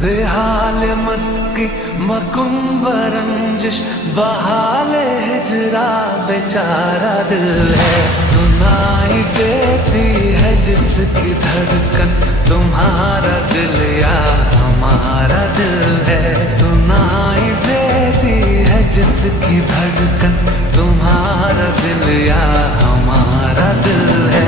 ज़ेहाल मस्की मकुम्ब रंजिश बहाल हिजरा बेचारा दिल है। सुनाई देती है जिसकी धड़कन तुम्हारा दिल या हमारा दिल है। सुनाई देती है जिसकी धड़कन तुम्हारा दिल या हमारा दिल है।